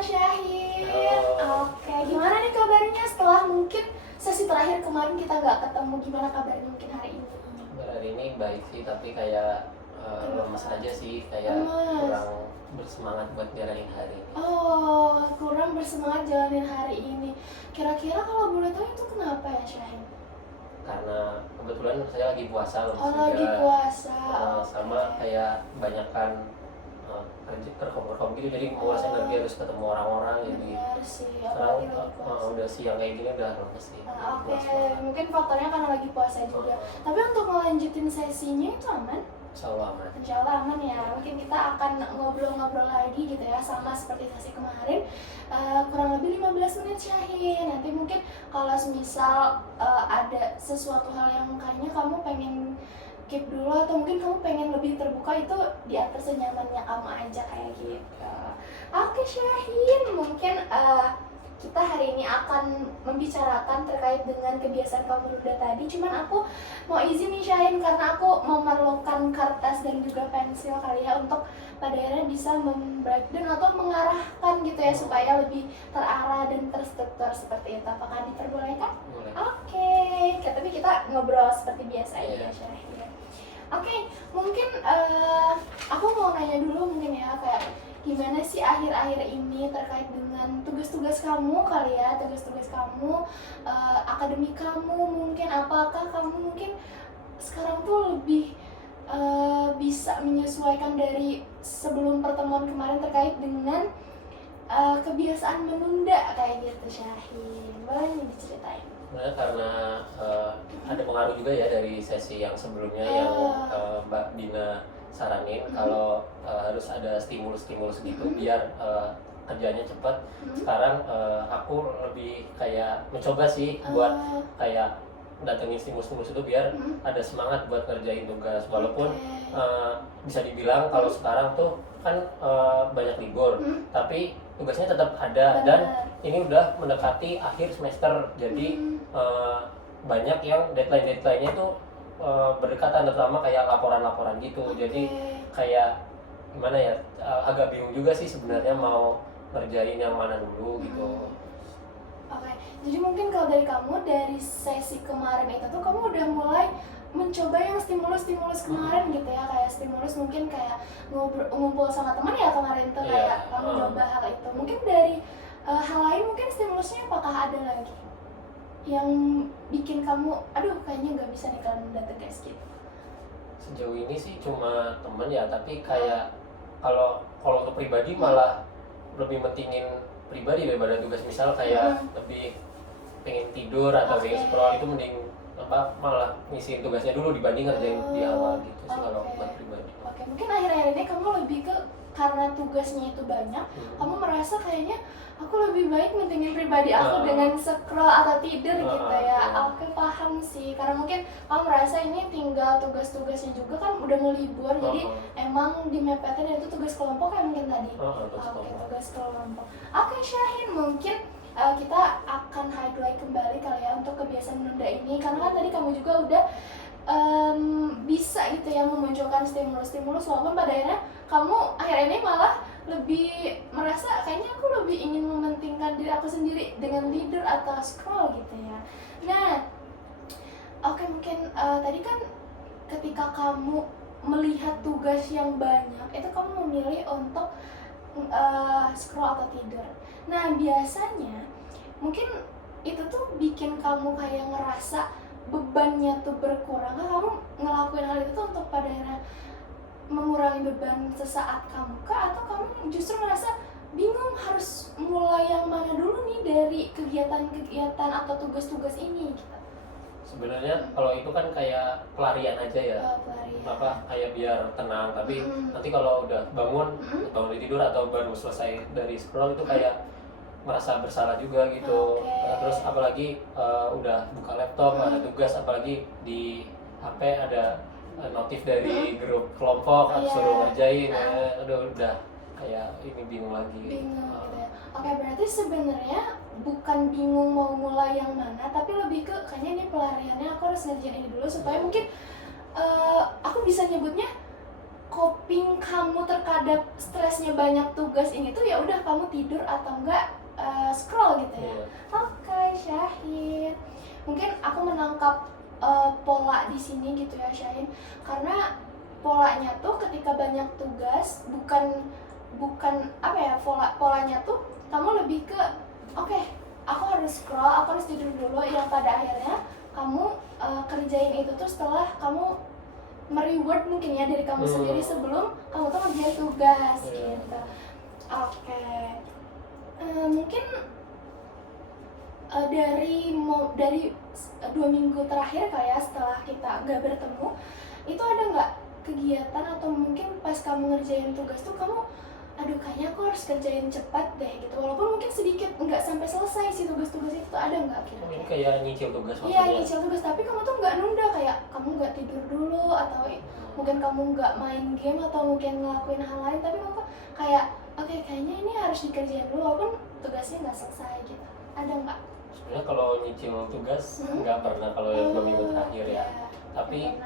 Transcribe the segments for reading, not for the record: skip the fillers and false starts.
Syahid. Halo. Oke, gimana nih kabarnya setelah mungkin sesi terakhir kemarin kita nggak ketemu? Gimana kabarnya mungkin hari ini? Hari ini baik sih, tapi kayak lemes aja sih, kayak Lemes. kurang bersemangat buat jalanin hari ini. Oh, kurang bersemangat jalanin hari ini. Kira-kira kalau boleh tahu itu kenapa ya Syahid? Karena kebetulan saya lagi puasa, lemes Oh, juga. lagi puasa. Sama kayak kebanyakan kerja kerkom gitu, jadi menguras energi, harus ketemu orang-orang, jadi Benar sih, sekarang apalagi lagi puasa. udah siang kayak gini udah lemes sih. Oke, mungkin faktornya karena lagi puasa juga. Tapi untuk melanjutin sesinya itu aman? Insyaallah aman. Insya Allah aman ya. Mungkin kita akan ngobrol-ngobrol lagi gitu ya, sama seperti sesi kemarin. Kurang lebih 15 menit Syahid. Nanti mungkin kalau semisal ada sesuatu hal yang kayaknya kamu pengen keep dulu, atau mungkin kamu pengen lebih terbuka, itu diatur senyamannya kamu aja kayak gitu. Oke Syahid, mungkin kita hari ini akan membicarakan terkait dengan kebiasaan kaum muda tadi. Cuman aku mau izin nih Syahid, karena aku memerlukan kertas dan juga pensil kali ya, untuk pada akhirnya bisa membreakdown atau mengarahkan gitu ya, supaya lebih terarah dan terstruktur seperti itu. Apakah diperbolehkan? Boleh. Oke, tapi kita ngobrol seperti biasa aja ya Syahid. Oke, mungkin aku mau nanya dulu mungkin ya, kayak gimana sih akhir-akhir ini terkait dengan tugas-tugas kamu kali ya, tugas-tugas kamu, akademik kamu, mungkin apakah kamu mungkin sekarang tuh lebih bisa menyesuaikan dari sebelum pertemuan kemarin terkait dengan kebiasaan menunda kayak gitu Syahid. Boleh nih diceritain? Sebenarnya karena ada pengaruh juga ya dari sesi yang sebelumnya yang Mbak Dina saranin kalau harus ada stimulus-stimulus gitu biar kerjanya cepat. Sekarang aku lebih kayak mencoba sih buat kayak datengin stimulus-stimulus itu biar ada semangat buat ngerjain tugas, walaupun bisa dibilang kalau sekarang tuh kan banyak libur, tapi tugasnya tetap ada. Dan ini udah mendekati akhir semester, jadi banyak yang deadline-nya itu berdekatan, terutama kayak laporan-laporan gitu. Jadi kayak gimana ya, agak bingung juga sih sebenarnya mau ngerjain yang mana dulu gitu. Oke, jadi mungkin kalau dari kamu, dari sesi kemarin itu tuh kamu udah mulai mencoba yang stimulus-stimulus kemarin gitu ya, kayak stimulus mungkin kayak ngumpul sama teman ya kemarin tuh, kayak kamu coba hal itu. Mungkin dari hal lain, mungkin stimulusnya apakah ada lagi yang bikin kamu, aduh kayaknya nggak bisa nih kalau nunda tugas gitu? Sejauh ini sih cuma temen ya, tapi kayak kalau ke pribadi malah lebih mentingin pribadi daripada tugas. Misal kayak lebih pengen tidur atau pengen scroll, itu mending malah ngisiin tugasnya dulu dibanding ngerjain di awal gitu sih kalau buat pribadi. Oke, mungkin akhir-akhir ini kamu lebih ke karena tugasnya itu banyak, kamu merasa kayaknya aku lebih baik mentingin pribadi aku dengan scroll atau tidur gitu ya. Oke, paham sih, karena mungkin kamu merasa ini tinggal tugas-tugasnya juga kan udah mau libur, jadi emang dimepetin itu tugas kelompok kan mungkin tadi. Oke, tugas kelompok. Oke Syahid, mungkin kita akan highlight kembali kali ya untuk kebiasaan menunda ini, karena kan tadi kamu juga udah bisa gitu ya memunculkan stimulus-stimulus, walaupun pada akhirnya kamu akhir ini malah lebih merasa kayaknya aku lebih ingin mementingkan diri aku sendiri dengan tidur atau scroll gitu ya. Nah, oke, mungkin tadi kan ketika kamu melihat tugas yang banyak, itu kamu memilih untuk scroll atau tidur. Nah, biasanya mungkin itu tuh bikin kamu kayak ngerasa bebannya tuh berkurang. Kan kamu ngelakuin hal itu tuh untuk pada akhirnya mengurangi beban sesaat kamu kah, atau kamu justru merasa bingung harus mulai yang mana dulu nih dari kegiatan-kegiatan atau tugas-tugas ini gitu? Sebenarnya kalau itu kan kayak pelarian aja ya, kayak biar tenang. Tapi nanti kalau udah bangun dari tidur atau baru selesai dari scroll itu kayak merasa bersalah juga gitu. Terus apalagi udah buka laptop ada tugas, apalagi di HP ada notif dari grup kelompok suruh ngerjain, aduh udah kayak ini bingung lagi. Bingung gitu ya. Oke, berarti sebenarnya bukan bingung mau mulai yang mana, tapi lebih ke kayaknya ini pelariannya, aku harus ngerjain ini dulu supaya mungkin aku bisa nyebutnya coping kamu terhadap stresnya banyak tugas ini tuh ya udah kamu tidur atau enggak scroll gitu ya. Oke, Syahid. Mungkin aku menangkap pola di sini gitu ya, Syahid. Karena polanya tuh ketika banyak tugas bukan apa ya, polanya tuh kamu lebih ke oke, aku harus scroll, aku harus tidur dulu, yang pada akhirnya kamu kerjain itu tuh setelah kamu mereward mungkin ya diri kamu sendiri sebelum kamu tuh ngerjain tugas gitu. Oke. Mungkin dari 2 minggu terakhir kayak setelah kita nggak bertemu, itu ada nggak kegiatan atau mungkin pas kamu ngerjain tugas tuh kamu aduh kayaknya aku harus kerjain cepat deh gitu, walaupun mungkin sedikit nggak sampai selesai si tugas-tugas itu, ada nggak kira-kira? Kayak nyicil tugas maksudnya? Iya, nyicil tugas, tapi kamu tuh nggak nunda, kayak kamu nggak tidur dulu atau mungkin kamu nggak main game atau mungkin ngelakuin hal lain, tapi kamu kayak oke, kayaknya ini harus dikerjain dulu walaupun tugasnya nggak selesai gitu, ada nggak? Sebenarnya kalau nyicil tugas nggak pernah kalau yang 2 minggu terakhir ya, tapi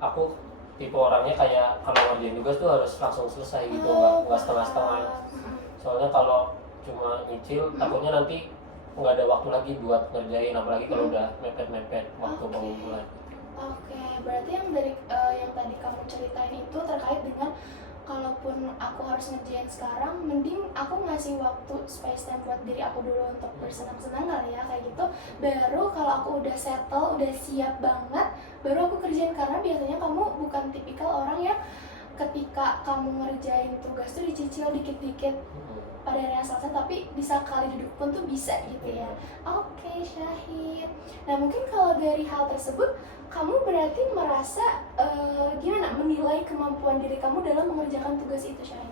aku tipe orangnya kayak kalau ngerjain tugas tuh harus langsung selesai gitu, nggak setengah-setengah. Soalnya kalau cuma nyicil takutnya nanti nggak ada waktu lagi buat ngerjain, apalagi kalau udah mepet-mepet waktu pengumpulan. Oke, berarti yang dari yang tadi kamu ceritain itu terkait dengan kalaupun aku harus ngerjain sekarang, mending aku ngasih waktu space time buat diri aku dulu untuk bersenang-senang kali ya, kayak gitu. Baru kalau aku udah settle, udah siap banget, baru aku kerjain. Karena biasanya kamu bukan tipikal orang yang ketika kamu ngerjain tugas tuh dicicil dikit-dikit pada akhirnya selesai, tapi bisa kali duduk pun tuh bisa gitu ya. Oke, Syahid. Nah mungkin kalau dari hal tersebut kamu berarti merasa gimana menilai kemampuan diri kamu dalam mengerjakan tugas itu, Syahid?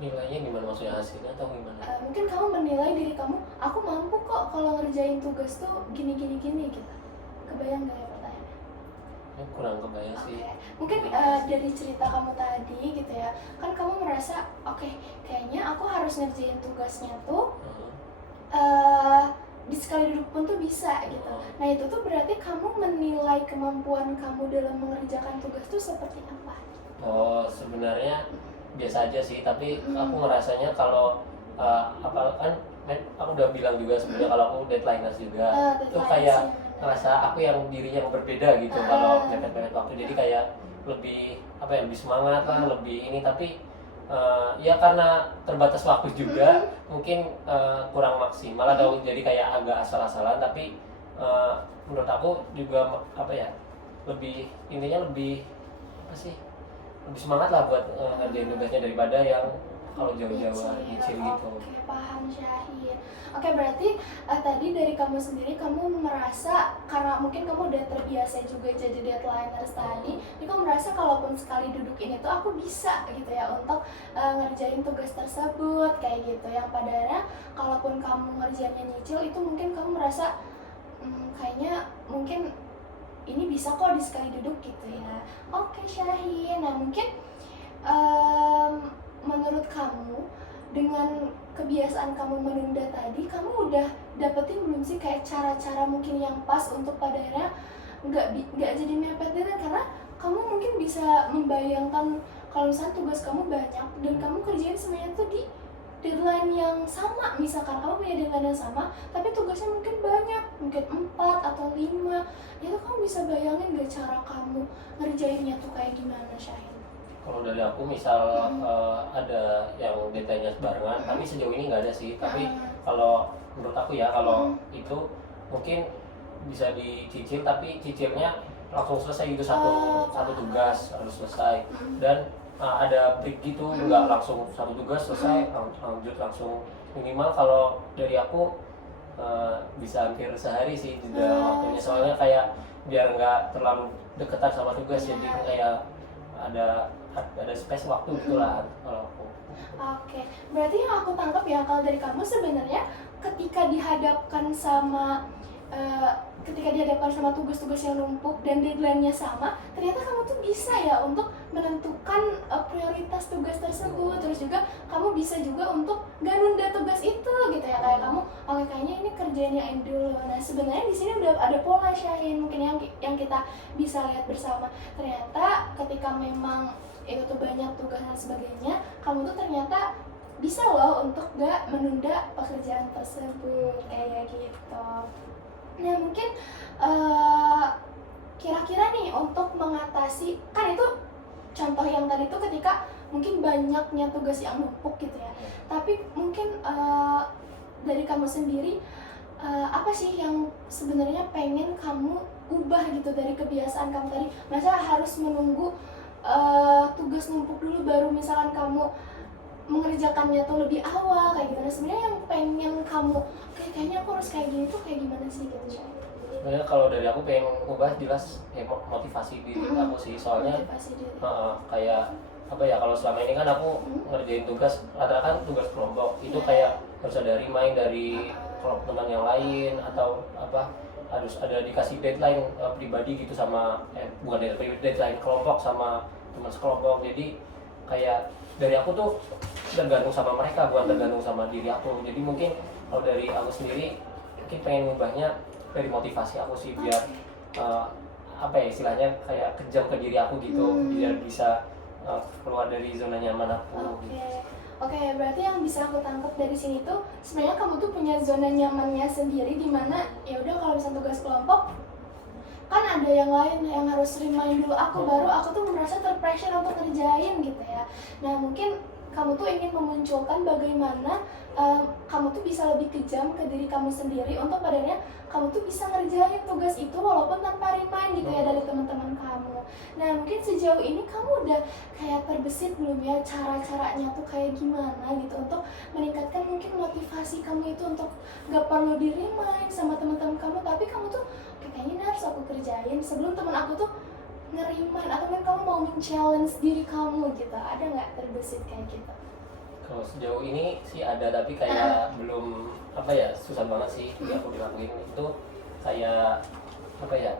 Nilainya gimana, maksudnya hasilnya atau gimana? Mungkin kamu menilai diri kamu, aku mampu kok kalau ngerjain tugas tuh gini gitu. Kebayang nggak ya pertanyaannya? Kurang kebayang sih. Mungkin dari cerita kamu tadi gitu ya, kan kamu merasa oke, kayaknya aku harus ngerjain tugasnya tuh di sekali duduk pun tuh bisa gitu. Nah itu tuh berarti kamu menilai kemampuan kamu dalam mengerjakan tugas tuh seperti apa? Oh, sebenarnya biasa aja sih, tapi aku ngerasanya kalau kan aku udah bilang juga sebenarnya kalau aku deadline-ers juga, itu kayak ngerasa aku yang diri yang berbeda gitu kalau mepet-mepet waktu, jadi kayak lebih apa ya, lebih semangat lah, lebih ini, tapi ya karena terbatas waktu juga mungkin kurang maksimal atau jadi kayak agak asal-asalan, tapi menurut aku juga apa ya, lebih intinya lebih apa sih, lebih semangat lah buat ngerjain tugasnya daripada yang kalau jauh-jauh nyicil gitu. Oke, paham Syahid. Oke, berarti tadi dari kamu sendiri kamu merasa karena mungkin kamu udah terbiasa juga jadi deadliners tadi, jadi kamu merasa kalaupun sekali duduk ini tuh aku bisa gitu ya untuk ngerjain tugas tersebut kayak gitu. Yang pada akhirnya kalaupun kamu ngerjainnya nyicil itu mungkin kamu merasa kayaknya mungkin ini bisa kok di sekali duduk gitu ya. Oke, Syahid. Nah mungkin menurut kamu dengan kebiasaan kamu menunda tadi, kamu udah dapetin belum sih kayak cara-cara mungkin yang pas untuk pada akhirnya nggak jadi mepet dan karena kamu mungkin bisa membayangkan kalau misalnya tugas kamu banyak dan kamu kerjain semuanya tuh di deadline yang sama, misalkan kamu punya deadline yang sama tapi tugasnya mungkin banyak, mungkin 4 atau 5, itu kamu bisa bayangin gak cara kamu ngerjainnya tuh kayak gimana, Syahid? Kalau dari aku misal ada yang deadline-nya barengan, tapi sejauh ini nggak ada sih. Tapi kalau menurut aku ya, kalau itu mungkin bisa dicicil, tapi cicilnya langsung selesai gitu, satu tugas harus selesai, dan ada break gitu, nggak langsung satu tugas selesai lanjut langsung. Minimal kalau dari aku bisa hampir sehari sih jeda waktunya, soalnya kayak biar nggak terlalu deketan sama tugas, jadi kayak ada space waktu gitulah kalau aku. Oke, berarti yang aku tangkap ya kalau dari kamu sebenarnya ketika dihadapkan sama tugas-tugas yang numpuk dan deadline-nya sama, ternyata kamu tuh bisa ya untuk menentukan prioritas tugas tersebut. Terus juga kamu bisa juga untuk gak nunda tugas itu gitu ya, kayak kamu oke, kayaknya ini kerjanya ini dulu. Nah sebenarnya di sini udah ada pola, Syahid, mungkin yang kita bisa lihat bersama. Ternyata ketika memang itu tuh banyak tugas dan sebagainya, kamu tuh ternyata bisa loh untuk gak menunda pekerjaan tersebut kayak gitu. Nah mungkin kira-kira nih untuk mengatasi, kan itu contoh yang tadi tuh ketika mungkin banyaknya tugas yang numpuk gitu ya, tapi mungkin dari kamu sendiri apa sih yang sebenarnya pengen kamu ubah gitu dari kebiasaan kamu tadi? Masa harus menunggu tugas numpuk dulu baru misalkan kamu mengerjakannya tuh lebih awal kayak gitu. Nah sebenarnya yang pengen kamu kayaknya aku harus kayak gini tuh kayak gimana sih gitu Syah? Sebenarnya kalau dari aku pengen ubah jelas ya motivasi diri aku sih, soalnya kayak apa ya, kalau selama ini kan aku ngerjain tugas rata-rata kan tugas kelompok itu kayak harus ada remind dari kelompok teman yang lain atau apa, harus ada dikasih deadline pribadi gitu sama bukan deadline kelompok sama teman sekelompok. Jadi kayak dari aku tuh tergantung sama mereka, bukan tergantung sama diri aku. Jadi mungkin kalau dari aku sendiri mungkin pengen ngubahnya dari motivasi aku sih, biar apa ya istilahnya kayak kejam ke diri aku gitu, biar bisa keluar dari zona nyaman aku. Oke, berarti yang bisa aku tangkap dari sini tuh sebenarnya kamu tuh punya zona nyamannya sendiri, di mana ya udah kalau misalnya tugas kelompok kan ada yang lain yang harus remind dulu aku, baru aku tuh merasa terpressure untuk ngerjain gitu ya. Nah mungkin kamu tuh ingin memunculkan bagaimana kamu tuh bisa lebih kejam ke diri kamu sendiri untuk padanya kamu tuh bisa ngerjain tugas itu walaupun tanpa remind gitu ya dari teman-teman kamu. Nah mungkin sejauh ini kamu udah kayak terbesit belum ya cara-caranya tuh kayak gimana gitu untuk meningkatkan mungkin motivasi kamu itu untuk gak perlu di remind sama teman-teman kamu, tapi kamu tuh kayaknya ini harus aku kerjain sebelum teman aku tuh ngeriman, atau kan kamu mau men-challenge diri kamu gitu, ada nggak terbesit kayak gitu? Kalau sejauh ini sih ada, tapi kayak belum apa ya, susah banget sih aku dilakuin itu. Kayak apa ya,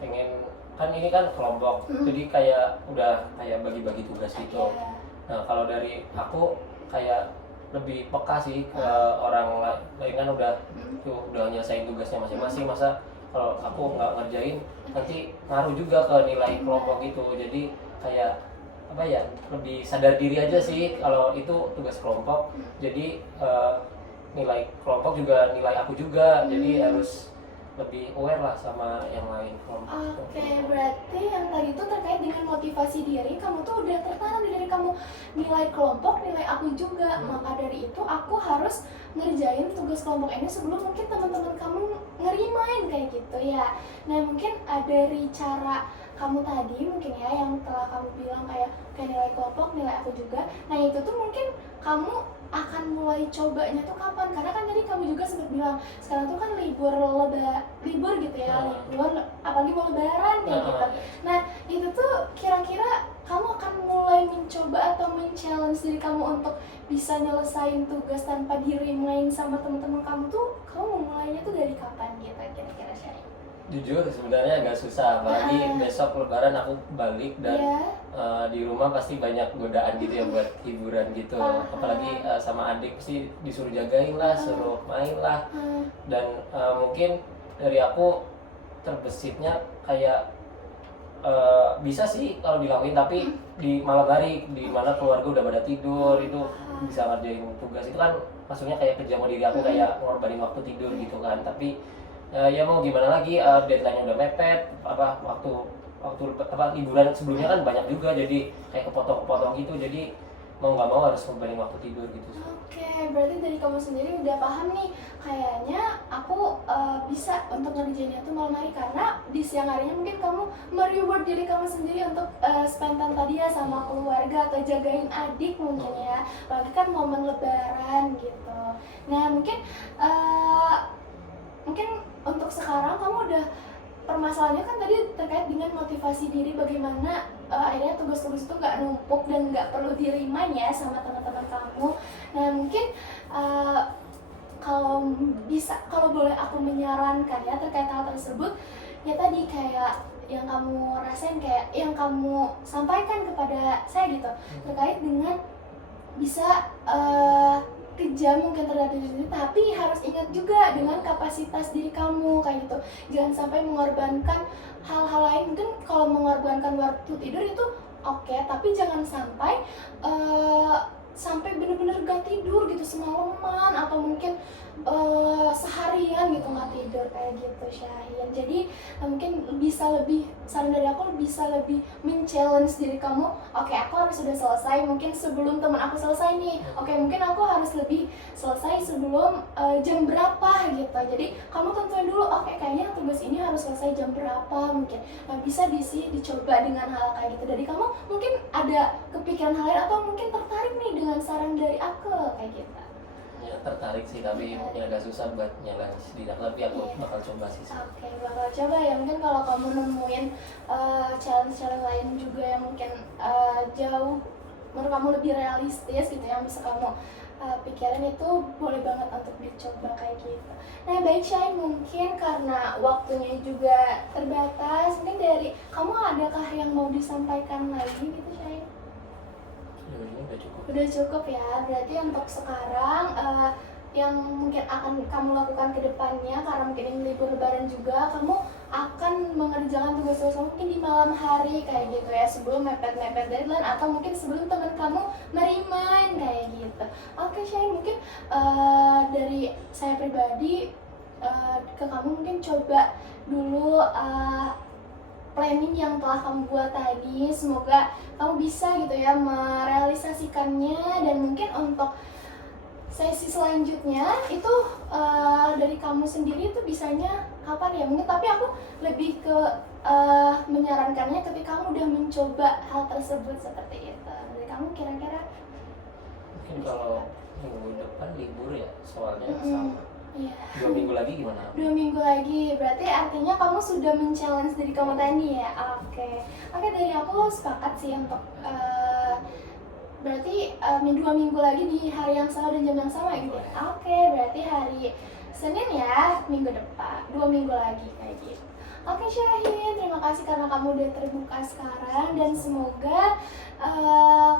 pengen kan ini kan kelompok, jadi kayak udah kayak bagi-bagi tugas gitu. Nah kalau dari aku kayak lebih peka sih ke orang lain kan udah nyelesain tugasnya masing-masing, masa kalau aku nggak ngerjain nanti ngaruh juga ke nilai kelompok gitu. Jadi kayak apa ya, lebih sadar diri aja sih kalau itu tugas kelompok, jadi nilai kelompok juga nilai aku juga, jadi harus lebih aware lah sama yang lain kelompok. Oke, berarti yang tadi itu terkait dengan motivasi diri, kamu tuh udah tertanam di diri kamu, nilai kelompok, nilai aku juga. Maka dari itu aku harus ngerjain tugas kelompok ini sebelum mungkin teman-teman kamu ngerimain kayak gitu ya. Nah mungkin dari cara kamu tadi mungkin ya yang telah kamu bilang kayak nilai kelompok, nilai aku juga. Nah itu tuh mungkin kamu akan mulai cobanya tuh kapan? Karena kan tadi kamu juga sempat bilang sekarang tuh kan libur gitu ya, libur apalagi mau lebaran kayak gitu. Nah itu tuh kira-kira kamu akan mulai mencoba atau men-challenge diri kamu untuk bisa nyelesain tugas tanpa di-remind sama teman-teman kamu tuh, kamu mulainya tuh dari kapan gitu kira-kira Syah? Jujur sebenarnya agak susah, apalagi besok lebaran aku balik dan di rumah pasti banyak godaan gitu ya buat hiburan gitu. Apalagi sama adik pasti disuruh jagain lah, suruh main lah. Dan mungkin dari aku terbesitnya kayak bisa sih kalau dilakuin, tapi di malam hari di mana keluarga udah pada tidur itu bisa ngerjain tugas. Itu kan maksudnya kayak kejam diri aku, kayak ngorbanin waktu tidur gitu kan. Tapi ya mau gimana lagi, deadline-nya udah mepet, waktu liburan sebelumnya kan banyak juga, jadi kayak kepotong-kepotong gitu, jadi mau nggak mau harus ngorbanin waktu tidur gitu. Oke, berarti dari kamu sendiri udah paham nih, kayaknya aku bisa untuk ngerjainnya tuh malam hari, karena di siang harinya mungkin kamu mereward diri kamu sendiri untuk spend time tadi ya sama keluarga atau jagain adik mungkin ya, apalagi kan momen lebaran gitu. Nah mungkin untuk sekarang kamu udah, permasalahannya kan tadi terkait dengan motivasi diri, bagaimana akhirnya tugas-tugas itu nggak numpuk dan nggak perlu di-remind ya sama teman-teman kamu. Nah mungkin kalau boleh aku menyarankan ya terkait hal tersebut, ya tadi kayak yang kamu rasain, kayak yang kamu sampaikan kepada saya gitu, terkait dengan bisa kejam mungkin terhadap diri sendiri, tapi harus ingat juga dengan kapasitas diri kamu kayak gitu. Jangan sampai mengorbankan hal-hal lain. Mungkin kalau mengorbankan waktu tidur itu oke, tapi jangan sampai eh, sampai bener-bener gak tidur gitu semalaman atau mungkin seharian gitu nggak tidur kayak gitu Syahin. Jadi mungkin bisa lebih, saran dari aku bisa lebih men-challenge diri kamu. Oke, aku harus sudah selesai mungkin sebelum teman aku selesai nih. Oke, mungkin aku harus lebih selesai sebelum jam berapa gitu. Jadi kamu tentuin dulu, oke kayaknya tugas ini harus selesai jam berapa mungkin. Nah, bisa dicoba dengan hal kayak gitu. Jadi kamu mungkin ada kepikiran hal lain atau mungkin tertarik nih dengan saran dari aku kayak gitu. Ya, tertarik sih, tapi mungkin agak susah buat nyalain sendiri, tapi aku bakal coba sih. Oke, bakal coba ya. Mungkin kalau kamu nemuin challenge-challenge lain juga yang mungkin jauh menurut kamu lebih realistis gitu, yang bisa kamu pikirin, itu boleh banget untuk dicoba kayak gitu. Nah, baik Syahin, mungkin karena waktunya juga terbatas, mungkin dari kamu adakah yang mau disampaikan lagi gitu Syahin? Ini udah cukup. Udah cukup ya, berarti untuk sekarang yang mungkin akan kamu lakukan ke depannya, karena mungkin ini libur lebaran juga, kamu akan mengerjakan tugas-tugas kamu mungkin di malam hari kayak gitu ya, sebelum mepet-mepet deadline atau mungkin sebelum teman kamu merimain kayak gitu. Oke Syahin, mungkin dari saya pribadi ke kamu mungkin coba dulu planning yang telah kamu buat tadi, semoga kamu bisa gitu ya merealisasikannya. Dan mungkin untuk sesi selanjutnya itu dari kamu sendiri itu bisanya kapan ya mungkin, tapi aku lebih ke menyarankannya ketika kamu udah mencoba hal tersebut seperti itu. Dari kamu kira-kira Mungkin kalau minggu depan libur ya, soalnya Mm-mm. sama. Iya. 2 minggu lagi gimana? 2 minggu lagi, berarti artinya kamu sudah men-challenge diri kamu tadi ya. Oke, dari aku sepakat sih untuk berarti 2 minggu lagi di hari yang sama dan jam yang sama gitu ya. Oke, berarti hari Senin ya, minggu depan, 2 minggu lagi kayak gitu. Oke Syahin, terima kasih karena kamu udah terbuka sekarang, dan semoga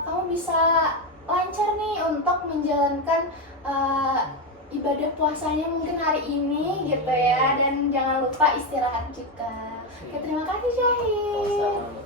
kamu bisa lancar nih untuk menjalankan ibadah puasanya mungkin hari ini gitu ya, dan jangan lupa istirahat juga. Oke, terima kasih Syahin. Sama.